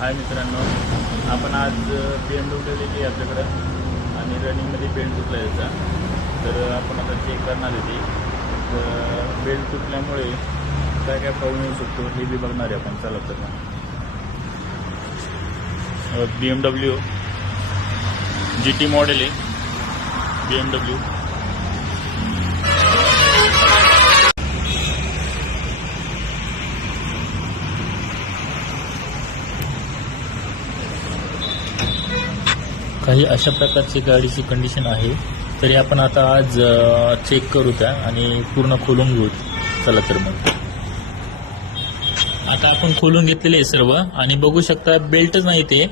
हाय मित्रांनो, आपण आज BMW लिहिली आपल्याकडं आणि रनिंगमध्ये बेल्ट तुटला याचा. तर आपण आता चेक करणार आहे ते. तर बेल्ट तुटल्यामुळे काय काय प्रॉब्लेम येऊ शकतो हे बी बघणार आहे आपण. चला तर BMW GT मॉडेल आहे. BMW काही अशा प्रकारची गाडीची कंडिशन आहे. तरी आपण आता आज चेक करू त्या आणि पूर्ण खोलून घेऊ. चला तर मग आता आपण खोलून घेतलेले आहे सर्व आणि बघू शकता बेल्टच नाही ते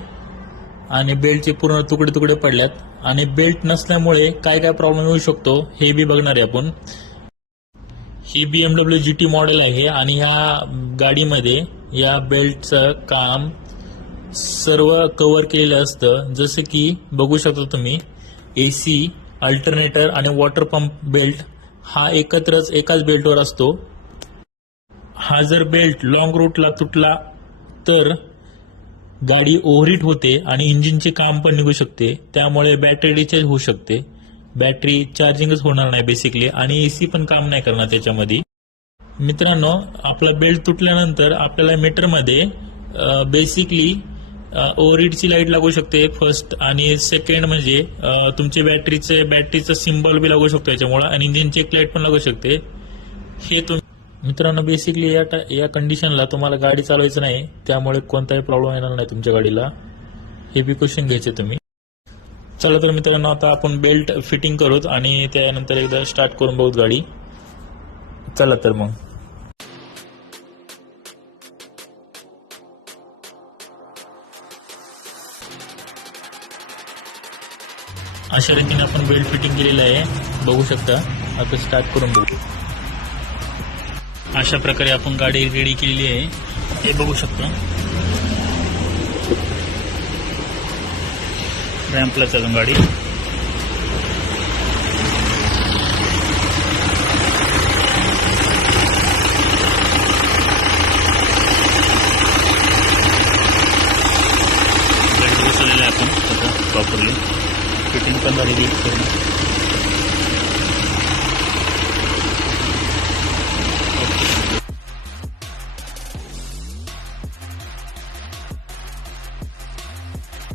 आणि बेल्टचे पूर्ण तुकडे तुकडे पडल्यात आणि बेल्ट नसल्यामुळे काय काय प्रॉब्लेम येऊ शकतो हे बी बघणार आहे आपण. ही BMW GT मॉडेल आहे आणि या गाडीमध्ये या बेल्टचं काम सर्व कव्हर केलेलं असतं. जसं की बघू शकता तुम्ही AC, अल्टरनेटर आणि वॉटर पंप बेल्ट हा एकत्रच एकाच बेल्टवर असतो. हा जर बेल्ट लॉंग रूटला तुटला तर गाडी ओव्हरहीट होते आणि इंजिनचे काम पण निघू शकते. त्यामुळे बॅटरी डिस्चार्ज होऊ शकते. बॅटरी चार्जिंगच होणार नाही बेसिकली आणि AC पण काम नाही करणार त्याच्यामध्ये. मित्रांनो, आपला बेल्ट तुटल्यानंतर आपल्याला मीटरमध्ये बेसिकली ओव्हरहीटची लाईट लागू शकते फर्स्ट आणि सेकंड म्हणजे तुमचे बॅटरीचं सिम्बॉल बी लागू शकतो याच्यामुळे आणि इंजिन चेक लाईट पण लागू शकते. हे मित्रांनो बेसिकली या कंडिशनला तुम्हाला गाडी चालवायचं नाही, त्यामुळे कोणताही प्रॉब्लेम येणार नाही तुमच्या गाडीला. हे बी क्वेश्चन घ्यायचे तुम्ही. चला तर मित्रांनो, आता आपण बेल्ट फिटिंग करूत आणि त्यानंतर एकदा स्टार्ट करून बघूत गाडी. चला तर मग अशा रीतीने आपण बेल्ट फिटिंग केलेलं आहे, बघू शकता. आता स्टार्ट करून बघू. अशा प्रकारे आपण गाडी रेडी केलेली आहे, हे बघू शकता. रॅम्पला चालून गाडी बेल्ट बसवलेला आहे आपण प्रॉपरली. फिटिंग पण झालेली आहे.